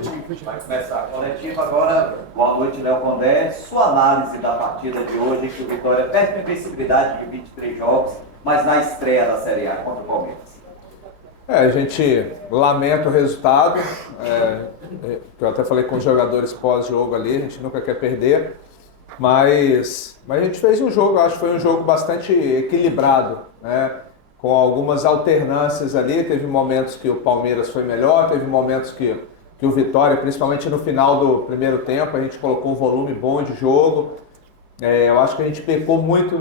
coletivo. Vai começar a coletiva agora. Boa noite, Léo Condé. Sua análise da partida de hoje, que o Vitória perde a invencibilidade de 23 jogos, mas na estreia da Série A contra o Palmeiras. A gente lamenta o resultado. Eu até falei com os jogadores pós-jogo ali, a gente nunca quer perder. Mas a gente fez um jogo, acho que foi um jogo bastante equilibrado, né? Com algumas alternâncias ali. Teve momentos que o Palmeiras foi melhor, teve momentos que o Vitória, principalmente no final do primeiro tempo, a gente colocou um volume bom de jogo. Eu acho que a gente pecou muito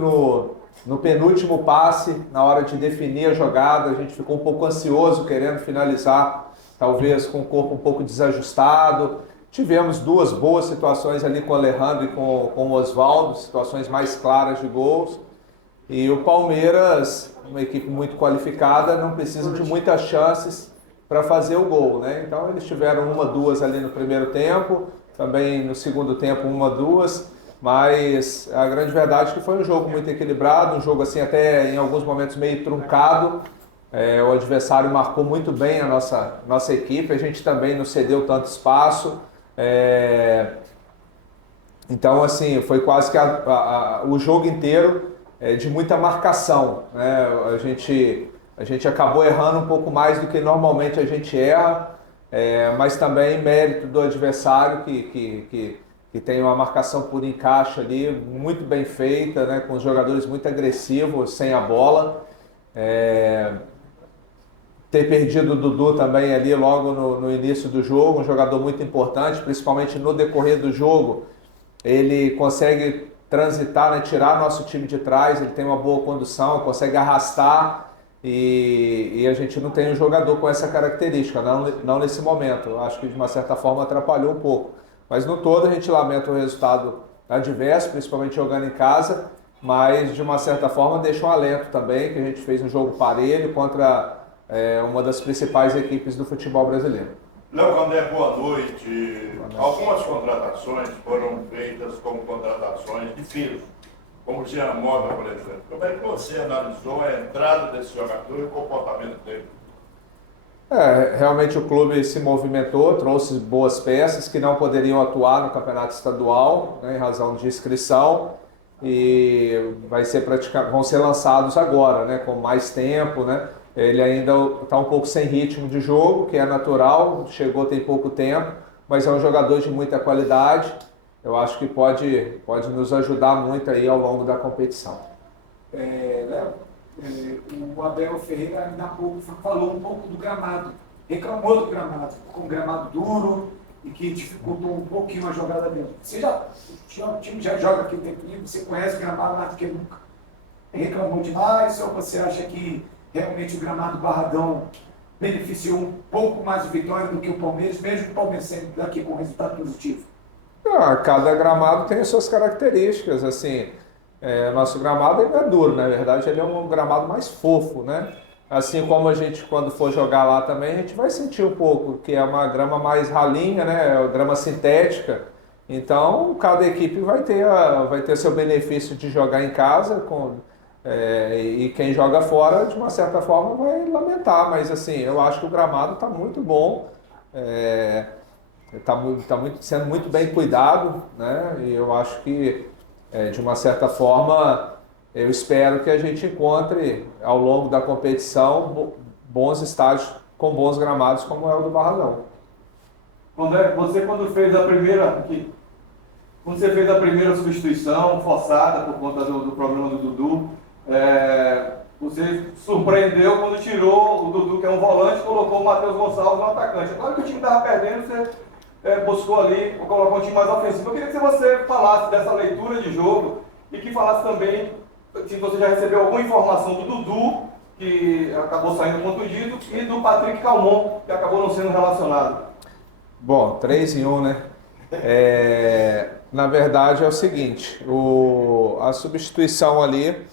no penúltimo passe, na hora de definir a jogada. A gente ficou um pouco ansioso, querendo finalizar, talvez com o corpo um pouco desajustado. Tivemos duas boas situações ali com o Alejandro e com o Osvaldo, situações mais claras de gols. E o Palmeiras, uma equipe muito qualificada, não precisa de muitas chances para fazer o gol, né? Então eles tiveram uma, duas ali no primeiro tempo, também no segundo tempo uma, duas, mas a grande verdade é que foi um jogo muito equilibrado, um jogo assim até em alguns momentos meio truncado. O adversário marcou muito bem a nossa equipe, a gente também não cedeu tanto espaço. Então assim, foi quase que o jogo inteiro de muita marcação, né? A gente acabou errando um pouco mais do que normalmente a gente erra, mas também mérito do adversário que tem uma marcação por encaixe ali muito bem feita, né? Com os jogadores muito agressivos, sem a bola. Ter perdido o Dudu também ali logo no início do jogo, um jogador muito importante, principalmente no decorrer do jogo. Ele consegue transitar, né, tirar nosso time de trás, ele tem uma boa condução, consegue arrastar e a gente não tem um jogador com essa característica, não nesse momento. Eu acho que de uma certa forma atrapalhou um pouco. Mas no todo a gente lamenta o resultado adverso, principalmente jogando em casa, mas de uma certa forma deixa um alento também, que a gente fez um jogo parelho contra uma das principais equipes do futebol brasileiro. Léo Condé, boa noite. Algumas contratações foram feitas como contratações de peso, como o Jean Mota, por exemplo. Como é que você analisou a entrada desse jogador e o comportamento dele? Realmente o clube se movimentou, trouxe boas peças que não poderiam atuar no campeonato estadual, né, em razão de inscrição, e vão ser lançados agora, né, com mais tempo, né? Ele ainda está um pouco sem ritmo de jogo, que é natural, chegou tem pouco tempo, mas é um jogador de muita qualidade. Eu acho que pode nos ajudar muito aí ao longo da competição. Léo, o Abel Ferreira ainda há pouco falou um pouco do gramado, reclamou do gramado, com um gramado duro e que dificultou um pouquinho a jogada dele. O time já joga aqui tempinho, você conhece o gramado mais do que nunca. Reclamou demais ou você acha que realmente o gramado Barradão beneficiou um pouco mais o Vitória do que o Palmeiras, mesmo o Palmeiras sendo daqui com resultado positivo? Cada gramado tem as suas características, assim, nosso gramado ele é duro, na verdade ele é um gramado mais fofo, né? Assim como a gente quando for jogar lá também, a gente vai sentir um pouco, que é uma grama mais ralinha, né? É grama sintética, então cada equipe vai ter seu benefício de jogar em casa, e quem joga fora, de uma certa forma, vai lamentar, mas assim, eu acho que o gramado está muito bom, está sendo muito bem cuidado, né? E eu acho que, de uma certa forma, eu espero que a gente encontre, ao longo da competição, bons estádios com bons gramados, como é o do Barradão. André, você quando fez a primeira substituição forçada por conta do problema do Dudu, você surpreendeu quando tirou o Dudu, que é um volante, e colocou o Matheus Gonçalves no atacante. É claro que o time estava perdendo, você buscou ali, colocou um time mais ofensivo. Eu queria que você falasse dessa leitura de jogo e que falasse também se você já recebeu alguma informação do Dudu, que acabou saindo contundido, e do Patrick Calmon, que acabou não sendo relacionado. Bom, 3 em 1, né? Na verdade é o seguinte, a substituição ali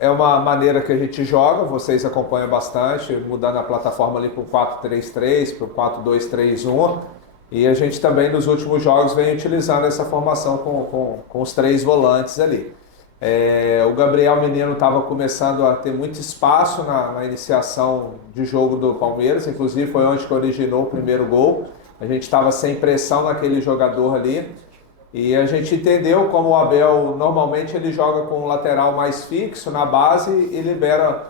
é uma maneira que a gente joga, vocês acompanham bastante, mudando a plataforma ali para o 4-3-3, para o 4-2-3-1, e a gente também nos últimos jogos vem utilizando essa formação com os 3 volantes ali. O Gabriel Menino estava começando a ter muito espaço na iniciação de jogo do Palmeiras, inclusive foi onde que originou o primeiro gol. A gente estava sem pressão naquele jogador ali e a gente entendeu como o Abel normalmente ele joga com o lateral mais fixo na base e libera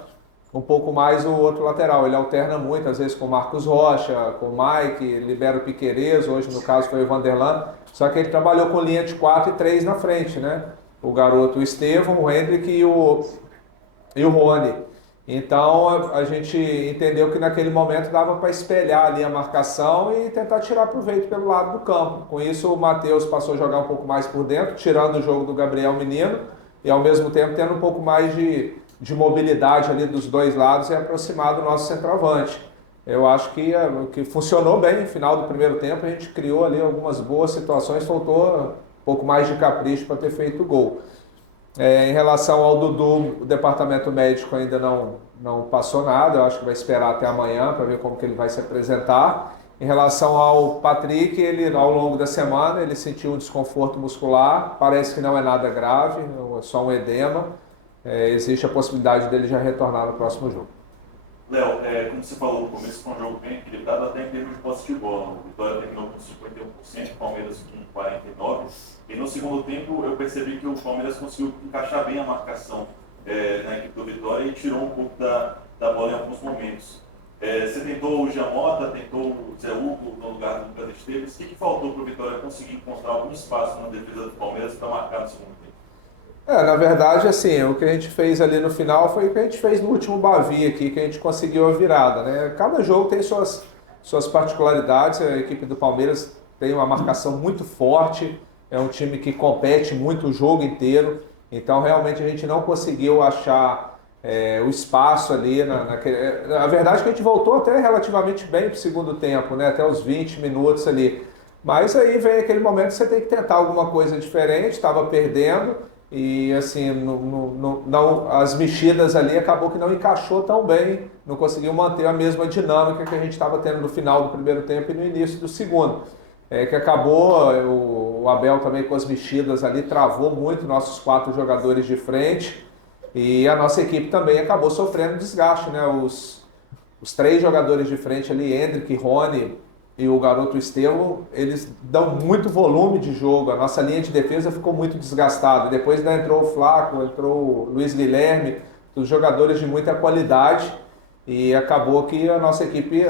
um pouco mais o outro lateral. Ele alterna muito, às vezes com o Marcos Rocha, com o Mike, libera o Piquerez, hoje no caso foi o Vanderlan, só que ele trabalhou com linha de 4 e 3 na frente, né? O garoto, o Estevão, o Hendrick e o Rony. Então a gente entendeu que naquele momento dava para espelhar ali a marcação e tentar tirar proveito pelo lado do campo. Com isso o Matheus passou a jogar um pouco mais por dentro, tirando o jogo do Gabriel Menino e ao mesmo tempo tendo um pouco mais de mobilidade ali dos dois lados e aproximar do nosso centroavante. Eu acho que funcionou bem no final do primeiro tempo, a gente criou ali algumas boas situações, faltou um pouco mais de capricho para ter feito o gol. Em relação ao Dudu, o departamento médico ainda não passou nada, eu acho que vai esperar até amanhã para ver como que ele vai se apresentar. Em relação ao Patrick, ele ao longo da semana ele sentiu um desconforto muscular, parece que não é nada grave, é só um edema. Existe a possibilidade dele já retornar no próximo jogo. Léo, como você falou no começo, foi um jogo bem equilibrado até em termos de posse de bola. O Vitória terminou com 51%, o Palmeiras com 49%. E no segundo tempo eu percebi que o Palmeiras conseguiu encaixar bem a marcação na equipe do Vitória e tirou um pouco da bola em alguns momentos. Você tentou o Giamota, tentou o Zé Hugo no lugar do Lucas Esteves. O que faltou para o Vitória conseguir encontrar algum espaço na defesa do Palmeiras para marcar no segundo tempo? Na verdade, assim, o que a gente fez ali no final foi o que a gente fez no último Bavi aqui, que a gente conseguiu a virada, né? Cada jogo tem suas particularidades, a equipe do Palmeiras tem uma marcação muito forte, é um time que compete muito o jogo inteiro, então realmente a gente não conseguiu achar o espaço ali. A verdade é que a gente voltou até relativamente bem para o segundo tempo, né? Até os 20 minutos ali, mas aí vem aquele momento que você tem que tentar alguma coisa diferente, estava perdendo, e assim, as mexidas ali acabou que não encaixou tão bem, não conseguiu manter a mesma dinâmica que a gente estava tendo no final do primeiro tempo e no início do segundo. Que acabou, o Abel também com as mexidas ali travou muito nossos 4 jogadores de frente e a nossa equipe também acabou sofrendo desgaste, né? Os 3 jogadores de frente ali, Hendrick, Rony e o garoto Estevão, eles dão muito volume de jogo, a nossa linha de defesa ficou muito desgastada. Depois ainda entrou o Flaco, entrou o Luiz Guilherme, os jogadores de muita qualidade, e acabou que a nossa equipe,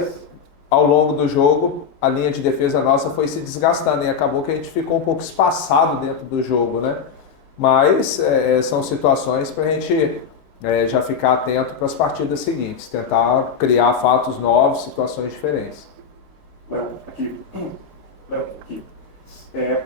ao longo do jogo, a linha de defesa nossa foi se desgastando e acabou que a gente ficou um pouco espaçado dentro do jogo, né? Mas são situações para a gente já ficar atento para as partidas seguintes, tentar criar fatos novos, situações diferentes. Léo, aqui.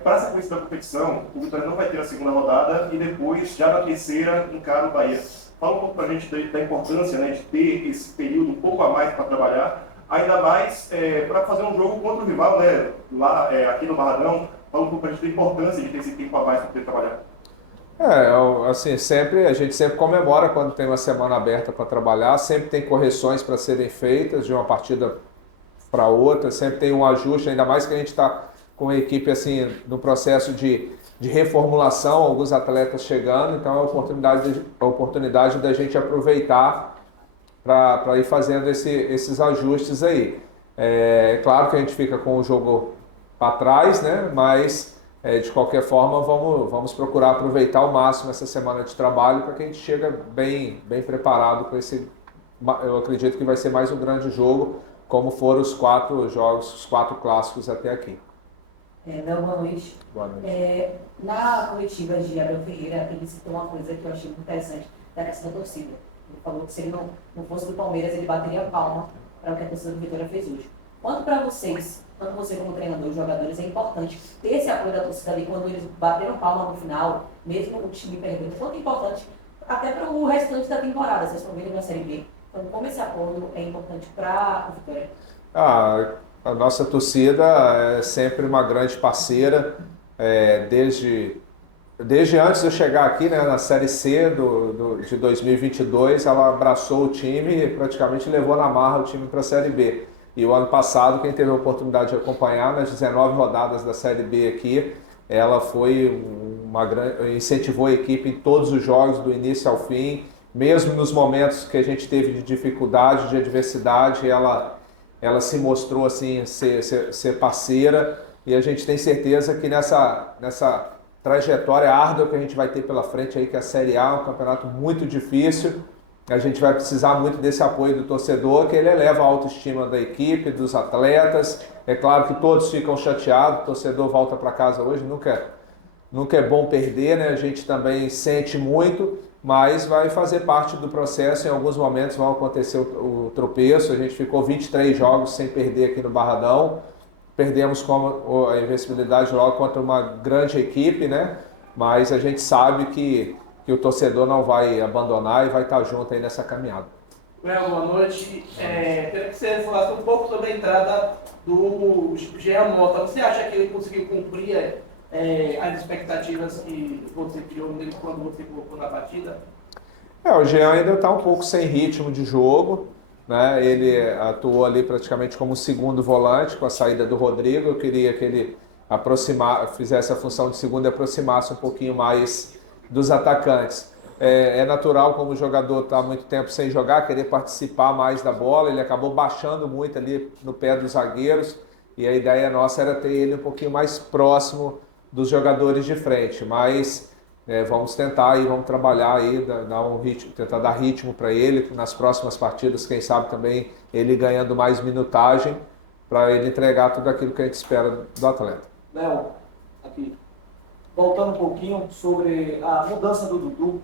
Para a sequência da competição, o Vitória não vai ter a segunda rodada e depois, já na terceira, encara o Bahia. Fala um pouco para a gente da importância, né, de ter esse período um pouco a mais para trabalhar, ainda mais para fazer um jogo contra o rival, né, lá aqui no Barradão. Fala um pouco para a gente da importância de ter esse tempo a mais para poder trabalhar. Assim, a gente sempre comemora quando tem uma semana aberta para trabalhar, sempre tem correções para serem feitas de uma partida para outra, sempre tem um ajuste, ainda mais que a gente está com a equipe assim, no processo de reformulação, alguns atletas chegando, então é a oportunidade da gente aproveitar para ir fazendo esses ajustes aí. É claro que a gente fica com o jogo para trás, né? Mas de qualquer forma vamos procurar aproveitar ao máximo essa semana de trabalho para que a gente chegue bem preparado para esse. Eu acredito que vai ser mais um grande jogo, como foram os 4 jogos, os 4 clássicos até aqui. Léo, boa noite. Boa noite. Na coletiva de Abel Ferreira, ele citou uma coisa que eu achei muito interessante da questão da torcida. Ele falou que se ele não fosse do Palmeiras, ele bateria palma para o que a torcida do Vitória fez hoje. Quanto para vocês, tanto você como treinador e jogadores, é importante ter esse apoio da torcida ali quando eles bateram palma no final, mesmo o time perdendo? Quanto é importante até para o restante da temporada, vocês estão vendo na Série B? Então, como esse apoio é importante para o Vitória? A nossa torcida é sempre uma grande parceira, desde antes de eu chegar aqui, né, na Série C de 2022, ela abraçou o time e praticamente levou na marra o time para a Série B. E o ano passado, quem teve a oportunidade de acompanhar, nas 19 rodadas da Série B aqui, ela foi incentivou a equipe em todos os jogos, do início ao fim, mesmo nos momentos que a gente teve de dificuldade, de adversidade, ela se mostrou assim, ser parceira, e a gente tem certeza que nessa trajetória árdua que a gente vai ter pela frente aí, que a Série A é um campeonato muito difícil, a gente vai precisar muito desse apoio do torcedor, que ele eleva a autoestima da equipe, dos atletas. É claro que todos ficam chateados, o torcedor volta para casa hoje, nunca é bom perder, né? A gente também sente muito, mas vai fazer parte do processo. Em alguns momentos vão acontecer o tropeço. A gente ficou 23 jogos sem perder aqui no Barradão. Perdemos com a Invencibilidade logo contra uma grande equipe, né? Mas a gente sabe que o torcedor não vai abandonar e vai estar junto aí nessa caminhada. Léo, boa noite. Queria que você falasse um pouco sobre a entrada do Jean Mota. Você acha que ele conseguiu cumprir as expectativas que você criou nele quando você colocou na partida? O Jean ainda está um pouco sem ritmo de jogo, né? Ele atuou ali praticamente como segundo volante com a saída do Rodrigo. Eu queria que ele fizesse a função de segundo e aproximasse um pouquinho mais dos atacantes. É natural, como o jogador está há muito tempo sem jogar, querer participar mais da bola. Ele acabou baixando muito ali no pé dos zagueiros, e a ideia nossa era ter ele um pouquinho mais próximo dos jogadores de frente. Mas vamos tentar e vamos trabalhar aí, tentar dar ritmo para ele nas próximas partidas, quem sabe também ele ganhando mais minutagem, para ele entregar tudo aquilo que a gente espera do atleta. Léo, aqui, voltando um pouquinho sobre a mudança do Dudu.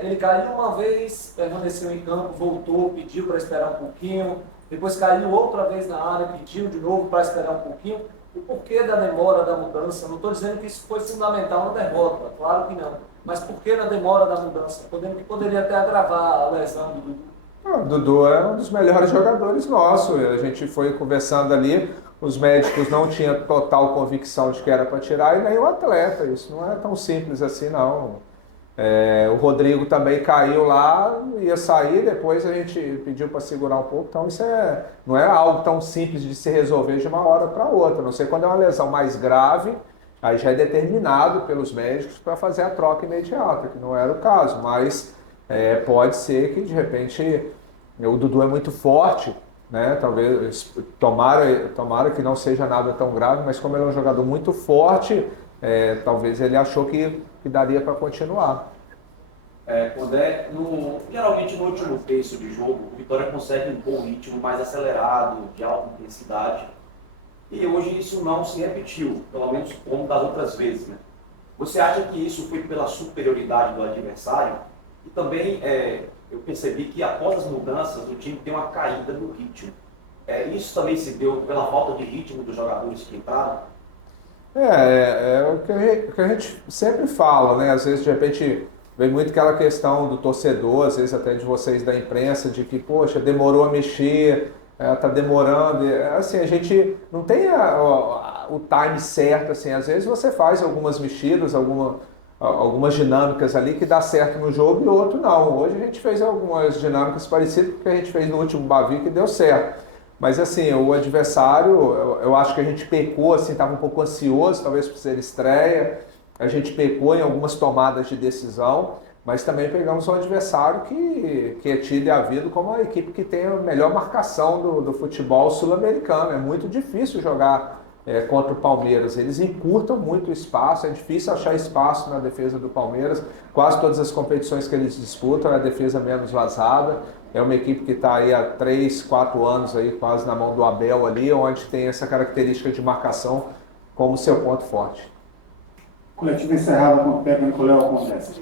Ele caiu uma vez, permaneceu em campo, voltou, pediu para esperar um pouquinho, depois caiu outra vez na área, pediu de novo para esperar um pouquinho. O porquê da demora da mudança? Não estou dizendo que isso foi fundamental na derrota, claro que não. Mas por que na demora da mudança? Que poderia até agravar a lesão do Dudu. O Dudu é um dos melhores jogadores nossos. A gente foi conversando ali, os médicos não tinham total convicção de que era para tirar, e nem o atleta. Isso não é tão simples assim, não. O Rodrigo também caiu lá, ia sair, depois a gente pediu para segurar um pouco. Então isso não é algo tão simples de se resolver de uma hora para outra. Não sei quando é uma lesão mais grave, aí já é determinado pelos médicos para fazer a troca imediata, que não era o caso. Mas pode ser que de repente o Dudu é muito forte, né? Talvez, tomara que não seja nada tão grave, mas como ele é um jogador muito forte, talvez ele achou que daria para continuar. Geralmente no último terço de jogo, o Vitória consegue impor um ritmo mais acelerado, de alta intensidade, e hoje isso não se repetiu, pelo menos como das outras vezes, né? Você acha que isso foi pela superioridade do adversário? E também eu percebi que após as mudanças o time tem uma caída no ritmo. Isso também se deu pela falta de ritmo dos jogadores que entraram? O que a gente sempre fala, né? Às vezes, de repente, vem muito aquela questão do torcedor, às vezes até de vocês da imprensa, de que, poxa, demorou a mexer, tá demorando. Assim, a gente não tem o time certo, assim. Às vezes você faz algumas mexidas, algumas dinâmicas ali que dá certo no jogo e outro não. Hoje a gente fez algumas dinâmicas parecidas com o que a gente fez no último Bavi, que deu certo. Mas assim, o adversário, eu acho que a gente pecou, assim, estava um pouco ansioso, talvez por ser estreia, a gente pecou em algumas tomadas de decisão, mas também pegamos um adversário que é tido e havido como a equipe que tem a melhor marcação do futebol sul-americano. É muito difícil jogar contra o Palmeiras, eles encurtam muito o espaço, é difícil achar espaço na defesa do Palmeiras. Quase todas as competições que eles disputam é a defesa menos vazada. É uma equipe que está aí há 3, 4 anos aí, quase na mão do Abel ali, onde tem essa característica de marcação como seu ponto forte. Coletivo encerrado com o técnico Léo Condessa.